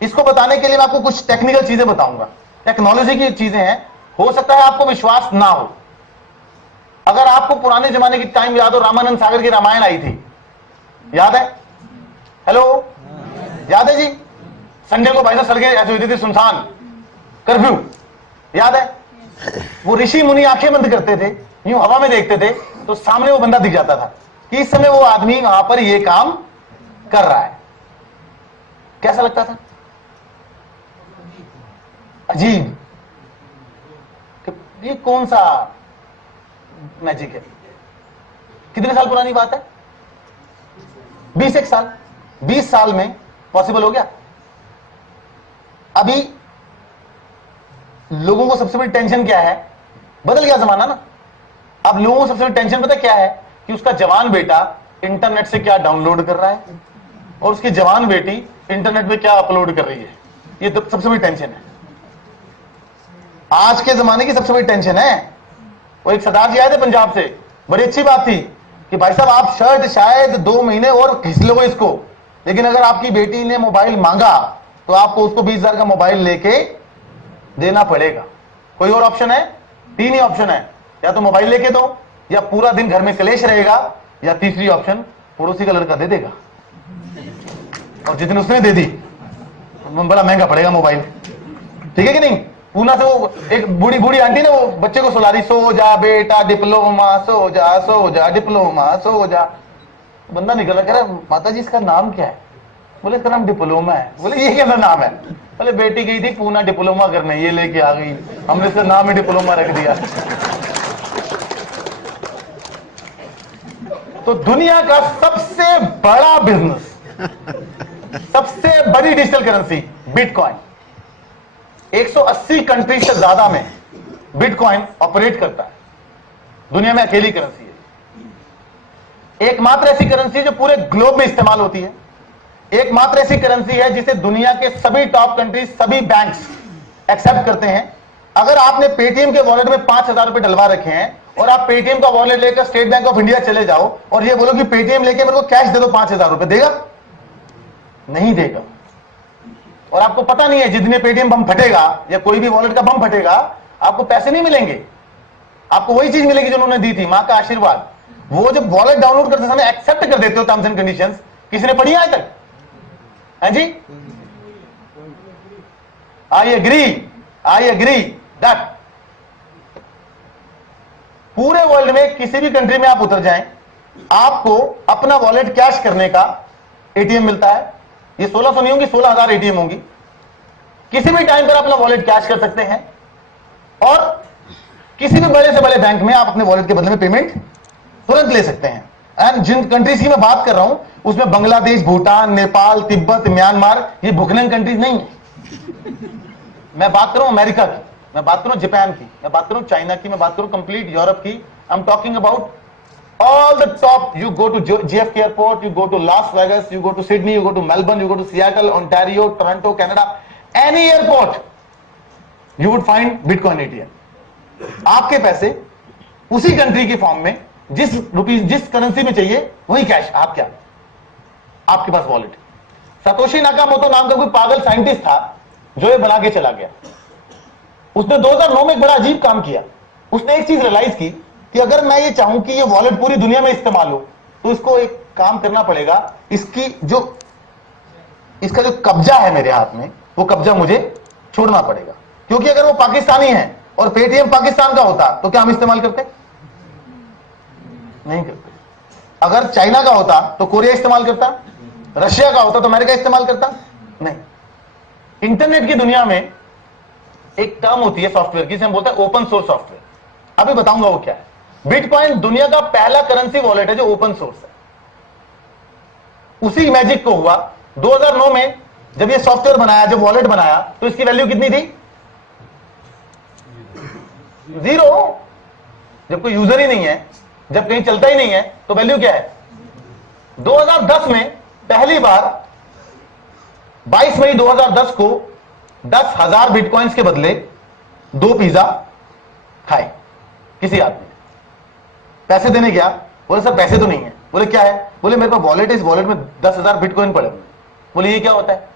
इसको बताने के लिए मैं आपको कुछ टेक्निकल चीजें बताऊंगा, टेक्नोलॉजी की चीजें हैं। हो सकता है आपको विश्वास ना हो। अगर आपको पुराने जमाने की टाइम याद हो, रामानंद सागर की रामायण आई थी, याद है? हेलो, याद है जी? संडे को भाई साहब सड़कें ऐसे होती थी सुनसान, कर्फ्यू, याद है? वो ऋषि मुनि आंखें बंद करते थे, यूं हवा में देखते थे तो सामने वो बंदा दिख जाता था कि इस समय वो आदमी वहां पर ये काम कर रहा है। कैसा लगता था? अजीब। ये कौन सा मैजिक है? कितने साल पुरानी बात है? 20 साल। 20 साल में पॉसिबल हो गया। अभी लोगों को सबसे बड़ी टेंशन क्या है? बदल गया जमाना ना। अब लोगों को सबसे बड़ी टेंशन पता क्या है? कि उसका जवान बेटा इंटरनेट से क्या डाउनलोड कर रहा है और उसकी जवान बेटी इंटरनेट पे क्या अपलोड कर रही है। ये सबसे बड़ी टेंशन है, आज के जमाने की सबसे बड़ी टेंशन है। वो एक सरदार जी आए थे पंजाब से, बड़ी अच्छी बात थी कि भाई साहब आप शर्ट शायद 2 महीने और घिस लो इसको, लेकिन अगर आपकी बेटी ने मोबाइल मांगा तो आपको उसको 20,000 का मोबाइल लेके देना पड़ेगा। कोई और ऑप्शन है? 3 ही ऑप्शन है, या तो मोबाइल लेके दो, या पूरा दिन घर में कलेश रहेगा, या तीसरी ऑप्शन पड़ोसी का लड़का दे देगा, और जितने उसने दे दी बड़ा महंगा पड़ेगा मोबाइल। ठीक है कि नहीं? पूना से वो एक बूढ़ी बूढ़ी आंटी ने वो बच्चे को सुला रही, सो जा बेटा डिप्लोमा, सो जा डिप्लोमा, सो जा। बंदा निकला, कह रहा माता जी इसका नाम क्या है? बोले इसका नाम डिप्लोमा है। बोले ये कैसा नाम है? बोले बेटी गई थी पूना डिप्लोमा करने, ये लेके आ गई, हमने इसका नाम ही डिप्लोमा रख दिया। तो दुनिया का सबसे बड़ा बिजनेस, सबसे बड़ी डिजिटल करेंसी बिटकॉइन, 180 कंट्री से ज्यादा में बिटकॉइन ऑपरेट करता है। दुनिया में अकेली करेंसी है, एकमात्र ऐसी करेंसी जो पूरे ग्लोब में इस्तेमाल होती है, एकमात्र ऐसी करेंसी है जिसे दुनिया के सभी टॉप कंट्रीज, सभी बैंक्स एक्सेप्ट करते हैं। अगर आपने पेटीएम के वॉलेट में 5,000 रुपए डलवा रखे हैं और आप पेटीएम का वॉलेट लेकर स्टेट बैंक ऑफ इंडिया चले जाओ और ये बोलो कि पेटीएम लेके मेरे को कैश दे दो 5,000 रुपए, देगा? नहीं देगा। और आपको पता नहीं है जितने पेटीएम बम फटेगा या कोई भी वॉलेट का बम फटेगा, आपको पैसे नहीं मिलेंगे, आपको वही चीज मिलेगी जो उन्होंने दी थी, मां का आशीर्वाद। वो जब वॉलेट डाउनलोड करते समय एक्सेप्ट कर देते हो टर्म्स एंड कंडीशंस, किसी ने पढ़ी आज तक? है जी? आई एग्री दैट पूरे वर्ल्ड में किसी भी कंट्री में आप उतर जाएं, आपको अपना वॉलेट कैश करने का एटीएम मिलता है। ये 1600 नहीं होंगी, 16,000 एटीएम होंगी। किसी भी टाइम पर अपना वॉलेट कैश कर सकते हैं और किसी भी बड़े से बड़े बैंक में आप अपने वॉलेट के बदले में पेमेंट तुरंत ले सकते हैं। एंड जिन कंट्रीज की मैं बात कर रहा हूं उसमें बांग्लादेश, भूटान, नेपाल, तिब्बत, म्यांमार, ये भुखनंग कंट्रीज नहीं है। मैं बात कर रहा हूं अमेरिका की, मैं बात कर रहा हूं जापान की, मैं बात कर रहा हूं चाइना की, मैं बात कर रहा हूं कंप्लीट यूरोप की। I am talking about all the top. You go to JFK airport, you go to Las Vegas, you go to Sydney, you go to Melbourne, you go to Seattle, Ontario, Toronto, Canada, any airport you would find Bitcoin ATM। आपके पैसे उसी country की form में जिस currency में चाहिए वही cash. आप क्या, आपके पास वॉलेट। सतोशी नाकामोटो नाम का कोई पागल साइंटिस्ट था जो ये बना के चला गया। उसने 2009 में एक बड़ा अजीब काम किया। उसने एक चीज रियलाइज की कि अगर मैं ये चाहूं कि ये वॉलेट पूरी दुनिया में इस्तेमाल हो तो इसको एक काम करना पड़ेगा, इसका जो कब्जा है मेरे हाथ में, वो कब्जा मुझे छोड़ना पड़ेगा। क्योंकि अगर वो पाकिस्तानी है और पेटीएम पाकिस्तान का होता तो क्या हम इस्तेमाल करते? नहीं करते। अगर चाइना का होता तो कोरिया इस्तेमाल करता, रशिया का होता तो अमेरिका इस्तेमाल करता? नहीं। इंटरनेट की दुनिया में एक टर्म होती है सॉफ्टवेयर की, जिसे हम बोलते हैं ओपन सोर्स सॉफ्टवेयर। अभी बताऊंगा वो क्या है। बिटकॉइन दुनिया का पहला करेंसी वॉलेट है जो ओपन सोर्स है। उसी मैजिक को हुआ 2009 में जब ये सॉफ्टवेयर बनाया, जब वॉलेट बनाया तो इसकी वैल्यू कितनी थी? 0। जब कोई यूजर ही नहीं है, जब कहीं चलता ही नहीं है तो वैल्यू क्या है? 2010 में पहली बार 22 मई 2010 को 10,000 बिटकॉइंस के बदले 2 पिज्जा खाए किसी आदमी। पैसे देने गया, बोले सर पैसे तो नहीं है। बोले क्या है? बोले मेरे पास वॉलेट है, इस वॉलेट में 10,000 बिटकॉइन पड़े। बोले ये क्या होता है?